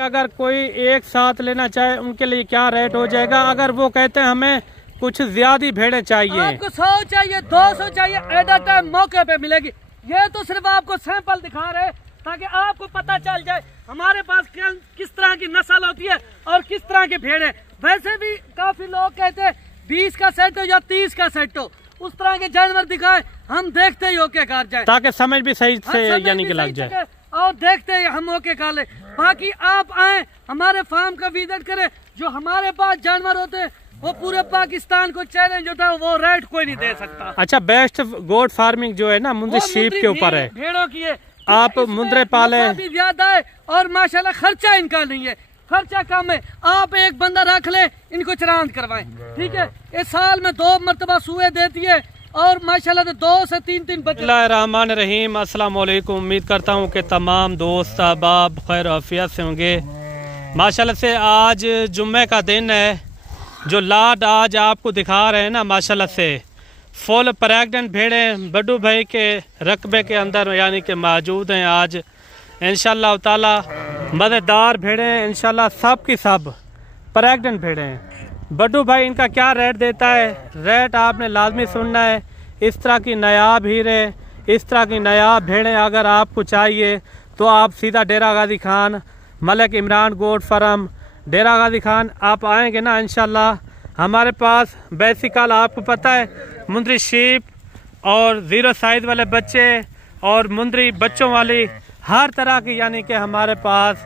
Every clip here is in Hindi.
अगर कोई एक साथ लेना चाहे उनके लिए क्या रेट हो जाएगा? अगर वो कहते हैं हमें कुछ ज्यादा भेड़ें चाहिए, आपको 100 चाहिए, 200 चाहिए, एट अ टाइम मौके पे मिलेगी। ये तो सिर्फ आपको सैंपल दिखा रहे हैं ताकि आपको पता चल जाए हमारे पास किस तरह की नस्ल होती है और किस तरह की भेड़ है। वैसे भी काफी लोग कहते हैं 20 का सेट हो या 30 का सेट हो, उस तरह के जानवर दिखाए, हम देखते ही ओके कर जाए ताकि समझ भी सही से यानी कि लग जाए और देखते ही हम ओके कर ले। बाकी आप आए हमारे फार्म का विजिट करें, जो हमारे पास जानवर होते हैं वो पूरे पाकिस्तान को चैलेंज होता है, वो रेट कोई नहीं दे सकता। अच्छा, बेस्ट गोट फार्मिंग जो है ना मुंद्री शीप के ऊपर है, भेड़ों की है। आप मुंद्रे पाले भी ज्यादा है और माशाल्लाह खर्चा इनका नहीं है, खर्चा कम है। आप एक बंदा रख ले, इनको चरांद करवाएं, ठीक है। इस साल में 2 मरतबा सुए देती है और माशाल्लाह से 2 से 3 बच्चे। बिस्मिल्लाहिर्रहमानिर्रहीम, अस्सलाम वालेकुम। उम्मीद करता हूँ कि तमाम दोस्त अहबाब खैर आफियत से होंगे। माशाल्लाह से आज जुम्मे का दिन है, जो लाड आज आपको दिखा रहे हैं ना, माशाल्लाह से फुल प्रेग्नेंट भेड़ें बड्डू भाई के रकबे के अंदर यानी कि मौजूद हैं। आज इंशाल्लाह ताला मज़ेदार भेड़ें, इंशाल्लाह सब की सब प्रेग्नेंट भेड़ें हैं। बड्डू भाई इनका क्या रेट देता है, रेट आपने लाजमी सुनना है। इस तरह की नायाब हीरे, इस तरह की नायाब भेड़ें अगर आपको चाहिए तो आप सीधा डेरा गाजी खान मलिक इमरान गोट फार्म डेरा गाजी खान आप आएंगे ना, इंशाल्लाह हमारे पास बेसिकल आपको पता है मुंद्री शीप और 0 साइज वाले बच्चे और मुंद्री बच्चों वाली हर तरह की यानी कि हमारे पास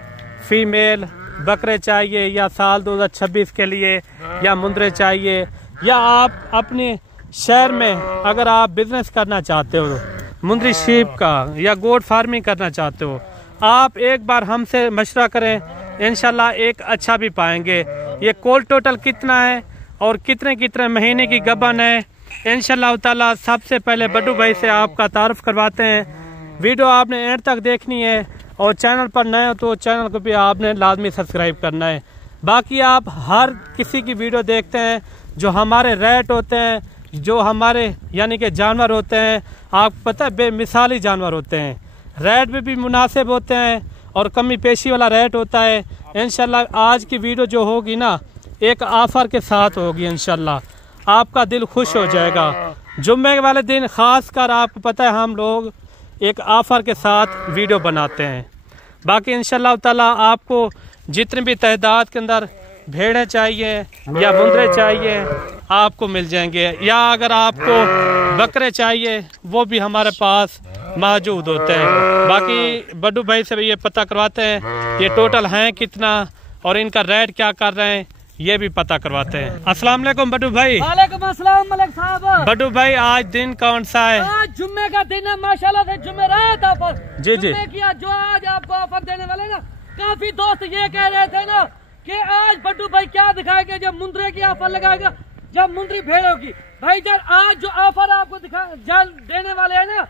फीमेल बकरे चाहिए, या साल 2026 के लिए या मुंद्रे चाहिए, या आप अपने शहर में अगर आप बिजनेस करना चाहते हो मुंद्री शीप का या गोट फार्मिंग करना चाहते हो, आप एक बार हमसे मशवरा करें, इंशाल्लाह एक अच्छा भी पाएंगे। ये कोल टोटल कितना है और कितने कितने महीने की गबन है, इंशाल्लाह ताला सबसे पहले बड्डू भाई से आपका तारुफ करवाते हैं। वीडियो आपने एंड तक देखनी है और चैनल पर नए हो तो चैनल को भी आपने लाजमी सब्सक्राइब करना है। बाकी आप हर किसी की वीडियो देखते हैं, जो हमारे रेट होते हैं, जो हमारे यानी कि जानवर होते हैं, आपको पता है बेमिसाली जानवर होते हैं, रेट भी मुनासिब होते हैं और कमी पेशी वाला रेट होता है। इंशाल्लाह आज की वीडियो जो होगी ना एक ऑफर के साथ होगी, इंशाल्लाह आपका दिल खुश हो जाएगा। जुम्मे वाले दिन खास कर आपको पता है हम लोग एक ऑफर के साथ वीडियो बनाते हैं। बाकी इंशाल्लाह ताला आपको जितने भी तादाद के अंदर भेड़ें चाहिए या मुंद्रे चाहिए आपको मिल जाएंगे, या अगर आपको बकरे चाहिए वो भी हमारे पास मौजूद होते हैं। बाकी बड्डू भाई से भी ये पता करवाते हैं ये टोटल हैं कितना और इनका रेट क्या कर रहे हैं, ये भी पता करवाते हैं। अस्सलाम वालेकुम बड्डू भाई। वालेकुम अस्सलाम मलिक साहब। बड्डू भाई आज दिन कौन सा है? आज जुम्मे का दिन है, माशाल्लाह से जुमेरात ऑफर। जी जी किया जो आज आपको ऑफर देने वाले ना, काफी दोस्त ये कह रहे थे ना कि आज बड्डू भाई क्या दिखाएंगे, जब मुंद्रे की ऑफर लगाएगा, जब मुंद्री भेड़ों की। भाई जब आज जो ऑफर आपको देने वाले है ना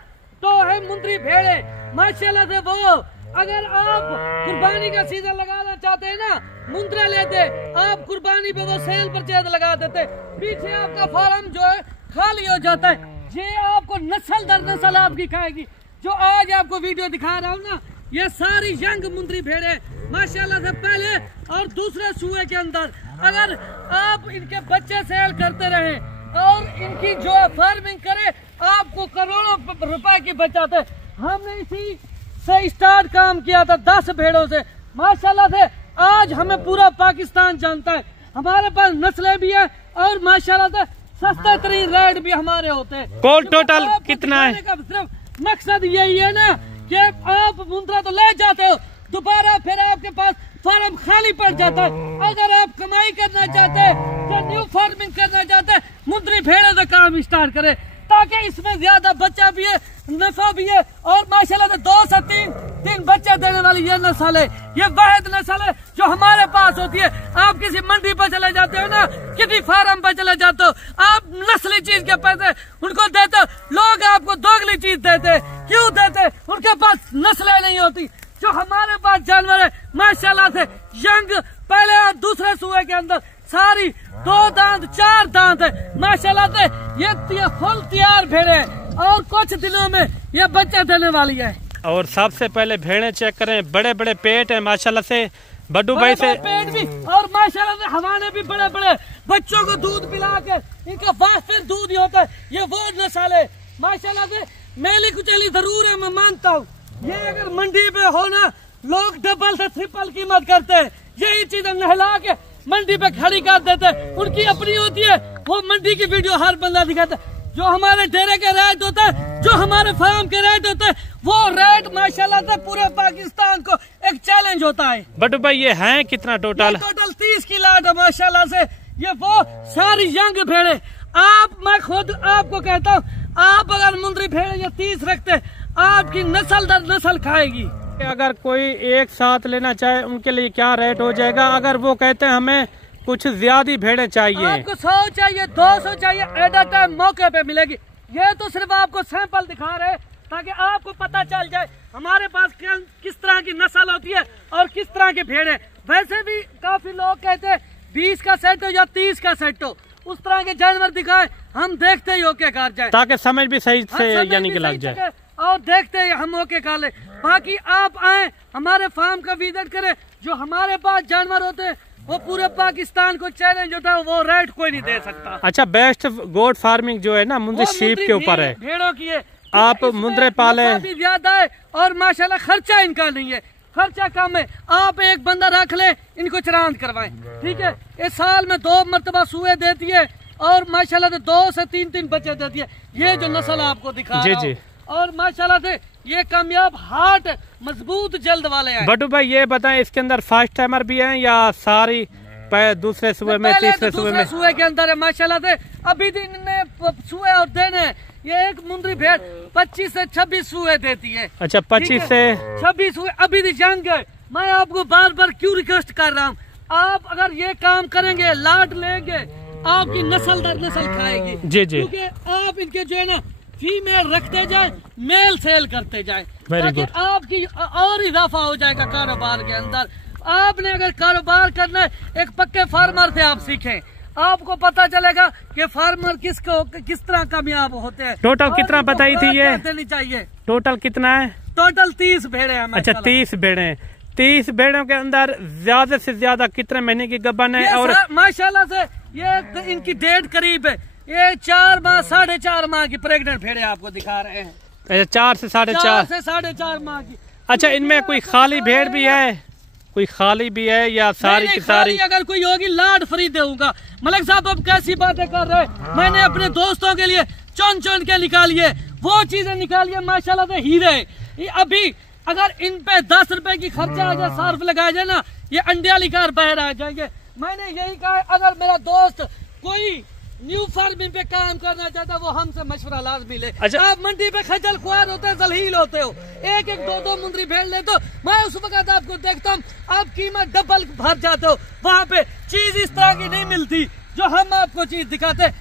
तो है मुंद्री भेड़े, माशाल्लाह से। वो अगर आप कुर्बानी का सीजन लगाना चाहते हैं ना, मुंद्रे लेते, आप कुर्बानी पे वो सेल परचेज लगा देते, पीछे आपका फार्म जो है खाली हो जाता है। ये आपको नस्ल दर नस्ल आपकी खाएगी। जो आज आपको वीडियो दिखा रहा हूँ ना, ये सारी यंग मुंद्री भेड़े माशाल्लाह से पहले और दूसरे सुए के अंदर। अगर आप इनके बच्चे सेल करते रहे और इनकी जो फार्मिंग करे, आपको करोड़ों रुपए की बचत है। हमने इसी से स्टार्ट काम किया था 10 भेड़ों से, माशाल्लाह से आज हमें पूरा पाकिस्तान जानता है। हमारे पास नस्लें भी है और माशाल्लाह से सस्ते तरीन रेट भी हमारे होते हैं। कोल टोटल कितना है? सिर्फ मकसद यही है ना कि आप मुंद्रा तो ले जाते हो, दोबारा फिर आपके पास फार्म खाली पड़ जाता है। अगर आप कमाई करना चाहते हैं तो न्यू फार्मिंग करना चाहते हैं, मुंद्री भेड़ों से काम स्टार्ट करें, ताकि इसमें ज्यादा बच्चा भी है, नफा भी है और माशाल्लाह से 2 से 3 बच्चे देने वाली ये नस्ल है। ये वाहिद नस्ल है जो हमारे पास होती है। आप किसी मंडी पर चले जाते हो ना, किसी फार्म पर चले जाते हो, आप नस्ली चीज के पैसे उनको देते हो, लोग आपको दोगली चीज देते। क्यों देते? उनके पास नस्लें नहीं होती। जो हमारे पास जानवर है माशाल्लाह से यंग, पहले और दूसरे सुए के अंदर सारी 2 दांत 4 दांत है, माशाल्लाह से ये फुल तैयार भेड़े और कुछ दिनों में ये बच्चे देने वाली है। और सबसे पहले भेड़ें चेक करें, बड़े बड़े पेट है माशाल्लाह से, बड्डू भाई से पेट भी, और माशाल्लाह से हमारे भी बड़े बड़े बच्चों को दूध पिला के इनका फास्ट फिर दूध ही होता है। ये वो नस्ल है माशाल्लाह से। मेली कुचली जरूर है, मैं मानता हूँ। ये अगर मंडी पे हो ना, लोग डबल से ट्रिपल कीमत करते हैं। यही चीजें नहला के मंडी पे खड़ी कर देते हैं। उनकी अपनी होती है, वो मंडी की वीडियो हर बंदा दिखाता है। जो हमारे डेरे के रेट होता है, जो हमारे फार्म के रेट होते हैं, वो रेट माशाल्लाह से पूरे पाकिस्तान को एक चैलेंज होता है। बड्डू भाई ये है कितना टोटल? टोटल 30 की लाट है माशाल्लाह से। ये वो सारी यंग भेड़े, मैं खुद आपको कहता हूँ, आप अगर मुंद्री भेड़े ये 30 रखते, आपकी नस्ल दर नस्ल खाएगी। अगर कोई एक साथ लेना चाहे उनके लिए क्या रेट हो जाएगा? अगर वो कहते हैं हमें कुछ ज्यादा भेड़े चाहिए, आपको 100 चाहिए, 200 चाहिए, एट अ टाइम मौके पे मिलेगी। ये तो सिर्फ आपको सैंपल दिखा रहे हैं ताकि आपको पता चल जाए हमारे पास किस तरह की नस्ल होती है और किस तरह के भेड़े। वैसे भी काफी लोग कहते हैं 20 का सेट हो या 30 का सेट हो, उस तरह के जानवर दिखाए, हम देखते ही होके कर जाए, ताकि समझ भी सही से यानी कि लग जाए, और देखते ही हम होके कर ले। बाकी आप आए हमारे फार्म का विजिट करें। जो हमारे पास जानवर होते हैं वो पूरे पाकिस्तान को चैलेंज होता है, वो रेट कोई नहीं दे सकता। अच्छा, बेस्ट गोट फार्मिंग जो है ना मुंद्री शीप के ऊपर है, भेड़ों की है। आप मुंद्रे पाले भी ज्यादा है और माशाल्लाह खर्चा इनका नहीं है, खर्चा कम है। आप एक बंदा रख ले, इनको चरांद करवाएं, ठीक है। इस साल में 2 मरतबा सुए देती है और माशाल्लाह से 2 से 3 बच्चे देती है। ये जो नस्ल आपको दिखा रहा हूं, और माशाल्लाह से ये कामयाब हार्ट मजबूत जल्द वाले हैं। बड्डू भाई ये बताएं, इसके अंदर फर्स्ट टाइमर भी हैं या सारी दूसरे सुबह में, तीसरे सुबह में? सुबह के अंदर है माशाल्लाह से। अभी दिन में सुए और दिन है। ये एक मुंद्री भेड़ 25 से 26 सुए देती है। अच्छा, 25 से 26 सुए अभी भी जंग है। मैं आपको बार बार क्यों रिक्वेस्ट कर रहा हूँ, आप अगर ये काम करेंगे, लाट लेंगे, आपकी नस्ल दर नस्ल खाएगी। जी जी, क्योंकि आप इनके जो है ना फीमेल रखते जाए, मेल सेल करते जाए, ताकि आपकी और इजाफा हो जाएगा कारोबार के अंदर। आपने अगर कारोबार करना है, एक पक्के फार्मर से आप सीखें, आपको पता चलेगा कि फार्मर किस तरह कामयाब होते हैं। टोटल कितना बताई थी ये? देनी चाहिए। टोटल कितना है? टोटल 30 भेड़े हैं। अच्छा, 30 भेड़े। 30 भेड़ों के अंदर ज्यादा से ज्यादा कितने महीने की गबन है? और माशाल्लाह से ये इनकी डेट करीब है। ये 4 माह 4.5 माह की प्रेग्नेंट भेड़े आपको दिखा रहे हैं। 4 से 4.5 माह की। अच्छा, इनमें कोई खाली भेड़ भी है? कोई खाली भी है या सारी की सारी? अगर कोई होगी लाड फ्री दूंगा। मलिक साहब अब कैसी बातें कर रहे हैं। मैंने अपने दोस्तों के लिए चुन चुन के निकालिए, वो चीजें निकालिए माशाल्लाह से हीरे। अभी अगर इन पे 10 रुपए की खर्चा आ जाए, सार्फ लगाया जाए ना, ये अंडियाली कार बाहर आ जाएंगे। मैंने यही कहा, अगर मेरा दोस्त कोई न्यू फार्मिंग पे काम करना चाहता, वो हमसे मशवरा लाजमी ले। अच्छा, आप मंडी पे खजल खुआर होते हैं, जलील होते हो, एक 2 मुंद्री भेड़ ले तो मैं उस वक्त आपको देखता हूँ, आप कीमत डबल भर जाते हो। वहाँ पे चीज इस तरह की नहीं मिलती जो हम आपको चीज दिखाते।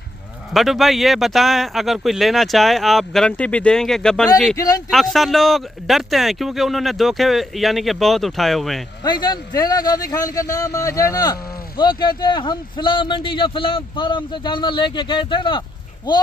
बड्डू भाई ये बताएं, अगर कोई लेना चाहे आप गारंटी भी देंगे गबन की? अक्सर लोग डरते हैं क्योंकि उन्होंने धोखे यानी कि बहुत उठाए हुए हैं। भाई जान, ढेरा गाजी खान का नाम आ जाए ना, वो कहते हैं हम फिलहाल मंडी या फिलहाल फार्म से जानवर लेके गए थे ना, वो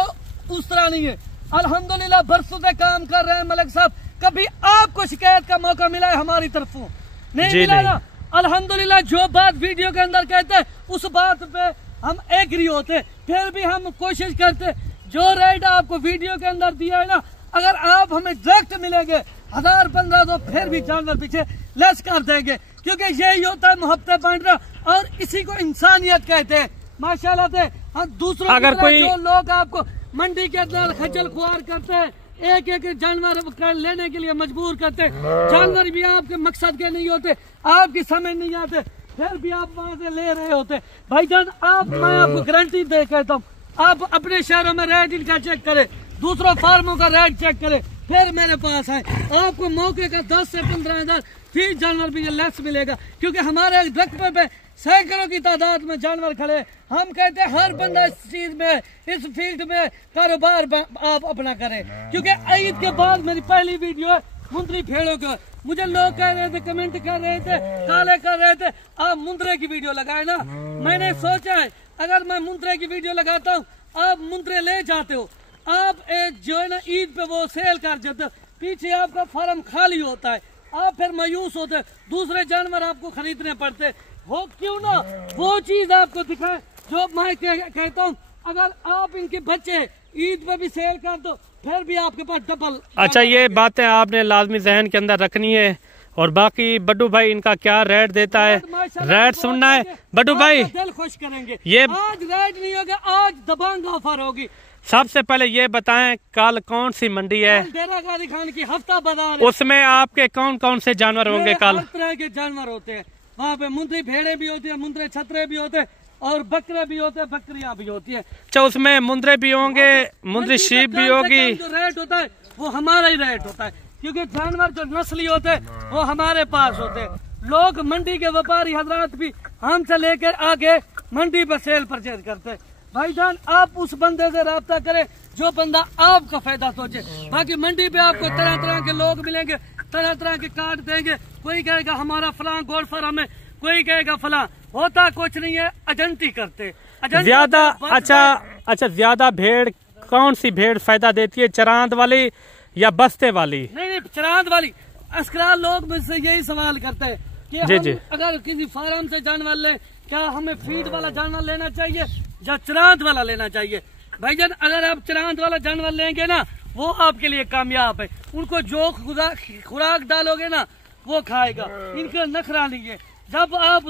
उस तरह नहीं है। अल्हम्दुलिल्लाह बरसों से काम कर रहे हैं मलिक साहब, कभी आपको शिकायत का मौका मिला है हमारी तरफों? नहीं मिला ना। अल्हम्दुलिल्लाह जो बात वीडियो के अंदर कहते हैं उस बात पे हम एग्री होते, फिर भी हम कोशिश करते। जो रेट आपको वीडियो के अंदर दिया है ना, अगर आप हमें डायरेक्ट मिलेंगे 1000-1500, फिर भी जानवर पीछे लेस कर देंगे, क्योंकि यही होता है मोहब्बत बांटना, और इसी को इंसानियत कहते हैं माशाल्लाह से। हम दूसरों अगर कोई जो लोग आपको मंडी के अंदर खजल खुआर करते हैं, एक जानवर लेने के लिए मजबूर करते हैं, जानवर भी आपके मकसद के नहीं होते, आपकी समझ नहीं आते, फिर भी आप वहाँ से ले रहे होते। भाईजान मैं आपको गारंटी दे कहता हूँ, आप अपने शहरों में रेट इनका चेक करें, दूसरों फार्मों का रेट चेक करें, फिर मेरे पास आए। आपको मौके का 10 से 15 हजार फीस जानवर भी लेस मिलेगा, क्योंकि हमारे रकबे पे सैकड़ों की तादाद में जानवर खड़े। हम कहते हैं हर बंदा इस चीज में, इस फील्ड में कारोबार आप अपना करें, क्योंकि ईद के बाद मेरी पहली वीडियो है मुंद्री भेड़ों का। मुझे लोग कह रहे थे, कमेंट कर रहे थे, काले कर रहे थे, आप मुंद्रे की वीडियो लगाए ना। मैंने सोचा है अगर मैं मुंद्रे की वीडियो लगाता हूँ, आप मुंद्रे ले जाते हो, आप जो है ना ईद पे वो सेल कर जाते हो, पीछे आपका फार्म खाली होता है, आप फिर मायूस होते, दूसरे जानवर आपको खरीदने पड़ते हो, क्यों ना वो चीज आपको दिखाए जो मैं कहता हूँ। अगर आप इनके बच्चे ईद पे भी सेल कर दो फिर भी आपके पास डबल। अच्छा, ये बातें आपने लाजमी जहन के अंदर रखनी है। और बाकी बड्डू भाई इनका क्या रेट देता है, रेट सुनना है बड्डू भाई, दिल खुश करेंगे। ये आज रेट नहीं होगा, आज दबंग ऑफर होगी। सबसे पहले ये बताएं कल कौन सी मंडी है, डेरा गाजी खान की हफ्ता बाजार, उसमें आपके कौन कौन से जानवर होंगे कल? हर तरह के जानवर होते हैं वहाँ पे, मुंद्री भेड़े भी होती है, मुंद्रे छतरे भी होते हैं और बकरे भी होते हैं, बकरियां भी होती है। अच्छा, उसमें मुंद्रे भी होंगे, मुंद्री शीप भी होगी। जो रेट होता है वो हमारा ही रेट होता है, क्योंकि जानवर जो नस्ली होते हैं वो हमारे पास होते हैं। लोग मंडी के व्यापारी हजरात भी हमसे लेकर आगे मंडी पर सेल परचेज करते हैं। भाईजान, आप उस बंदे से राब्ता करें जो बंदा आपका फायदा सोचे। बाकी मंडी पे आपको तरह तरह के लोग मिलेंगे, तरह तरह के कार्ड देंगे। कोई कहेगा हमारा फलां गोल्ड फार्म है, कोई कहेगा फलां, होता कुछ नहीं है, एजेंटी करते ज्यादा। अच्छा, ज्यादा भेड़ कौन सी भेड़ फायदा देती है, चरांद वाली या बस्ते वाली? नहीं, चरांद वाली। अस्करा लोग मुझसे यही सवाल करते हैं कि जी। अगर किसी फार्म से जानवर ले, क्या हमें फीड वाला जानवर लेना चाहिए या चरांद वाला लेना चाहिए? भाईजान, अगर आप चरांद वाला जानवर लेंगे ना वो आपके लिए कामयाब है। उनको जो खुराक डालोगे ना वो खाएगा, इनका नखरा नहीं है। जब आप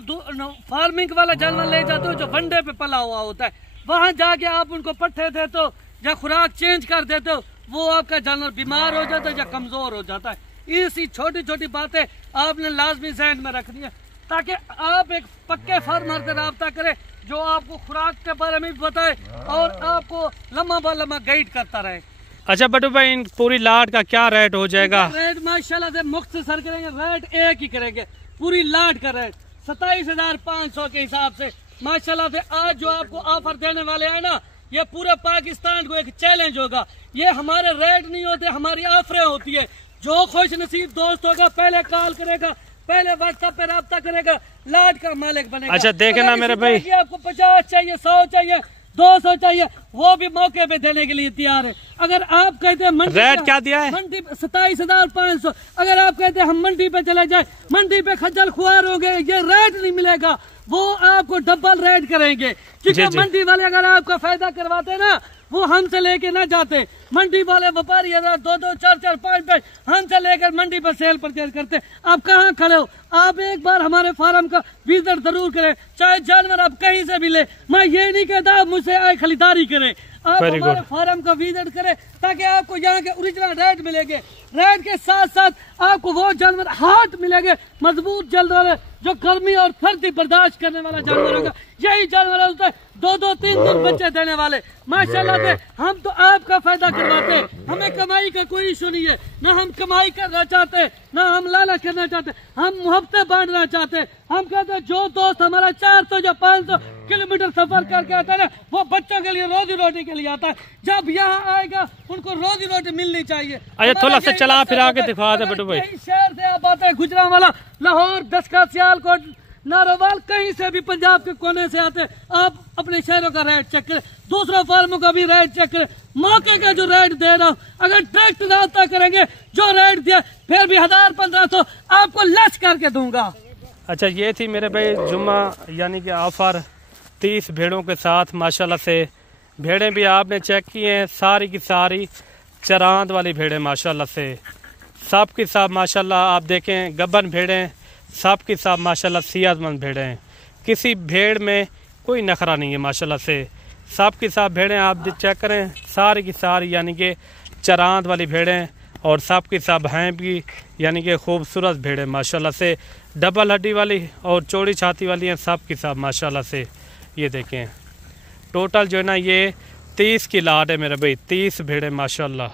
फार्मिंग वाला जानवर ले जाते हो जो वनडे पे पला हुआ होता है, वहां जाके आप उनको पट्टे देते हो या खुराक चेंज कर देते हो, वो आपका जानवर बीमार हो जाता है या कमजोर हो जाता है। इसी छोटी छोटी बातें आपने लाजमी जहन में रखनी है ताकि आप एक पक्के फार्मर से रब्ता करें जो आपको खुराक के बारे में भी बताए और आपको लम्हा ब लम्हा गाइड करता रहे। अच्छा बड्डू भाई, इन पूरी लाट का क्या रेट हो जाएगा? रेट माशाल्लाह से मुख्तसर करेंगे, रेट एक ही करेंगे। पूरी लाट का रेट 27,500 के हिसाब से माशाल्लाह से। आज जो आपको ऑफर देने वाले हैं ना, ये पूरे पाकिस्तान को एक चैलेंज होगा। ये हमारे रेट नहीं होते, हमारी ऑफरें होती है। जो खुश नसीब दोस्त होगा पहले कॉल करेगा, पहले व्हाट्सएप पे राब्ता करेगा, लाट का मालिक बनेगा। अच्छा देखे ना मेरे भाई, आपको 50 चाहिए, 100 चाहिए, 200 चाहिए, वो भी मौके पे देने के लिए तैयार है। अगर आप कहते हैं मंडी रेट क्या दिया है? मंडी 27,500। अगर आप कहते हैं हम मंडी पे चले जाए, मंडी पे खज्जल खुआर होंगे, ये रेट नहीं मिलेगा, वो आपको डबल रेट करेंगे। क्योंकि मंडी वाले अगर आपका फायदा करवाते ना वो हमसे लेके ना जाते। मंडी वाले व्यापारी अगर 2-2, 4-4, 5-5 हमसे लेकर मंडी पर सेल परचेज करते। आप कहाँ खड़े हो? आप एक बार हमारे फार्म का विजिट जरूर करें, चाहे जानवर आप कहीं से भी ले। मैं ये नहीं कहता आप मुझसे आए खरीदारी करें, आप हमारे फार्म का विजिट करें ताकि आपको यहाँ के ओरिजिनल रेट मिलेंगे। रेट के साथ साथ आपको वो जानवर हाथ मिलेंगे मजबूत जल्द वाले, जो गर्मी और सर्दी बर्दाश्त करने वाला जानवर होगा। यही जानवर होता है 2-2, 3-3 बच्चे देने वाले। माशाल्लाह से हम तो आपका फायदा करवाते हैं, हमें कमाई का कोई इशू नहीं है। ना हम कमाई करना चाहते, ना हम लालच करना चाहते, हम मुहब्बतें बांटना चाहते हैं। हम कहते हैं जो दोस्त हमारा 400 या 500 किलोमीटर सफर करके आता है ना, वो बच्चों के लिए रोजी रोटी के लिए आता है। जब यहाँ आएगा उनको रोजी रोटी मिलनी चाहिए। अच्छा थोड़ा सा चला फिर आगे दिखा दे बड्डू भाई। शहर से आप आते हैं, गुजरांवाला, लाहौर, दसका, सियालकोट, नारोवाल, कहीं से भी पंजाब के कोने से आते, आप अपने शहरों का रेट चेक करें, दूसरों फार्मों का भी रेट चेक करें। मौके का जो रेट दे रहा हूँ, अगर डायरेक्ट रास्ता करेंगे जो रेट दिया फिर भी 1000-1500 आपको लेस करके दूंगा। अच्छा ये थी मेरे भाई जुम्मा यानी कि ऑफर 30 भेड़ों के साथ। माशाल्लाह से भेड़ें भी आपने चेक की हैं, सारी की सारी चरांद वाली भेड़ें माशाल्लाह से, सब की सब माशाल्लाह आप देखें गब्बन भेड़ें, सब की सब माशाल्लाह सेहतमंद भेड़ें हैं। किसी भेड़ में कोई नखरा नहीं है माशाल्लाह से। सब की सब भेड़ें आप चेक करें, सारी की सारी यानी कि चरांद वाली भेड़ें और सब की सब हैं भी यानी कि खूबसूरत भेड़ें माशाल्लाह से, डबल हड्डी वाली और चौड़ी छाती वाली हैं सब की सब माशाल्लाह से। ये देखें टोटल जो है ना ये 30 की लाट है मेरे भाई, 30 भेड़ें माशाल्लाह।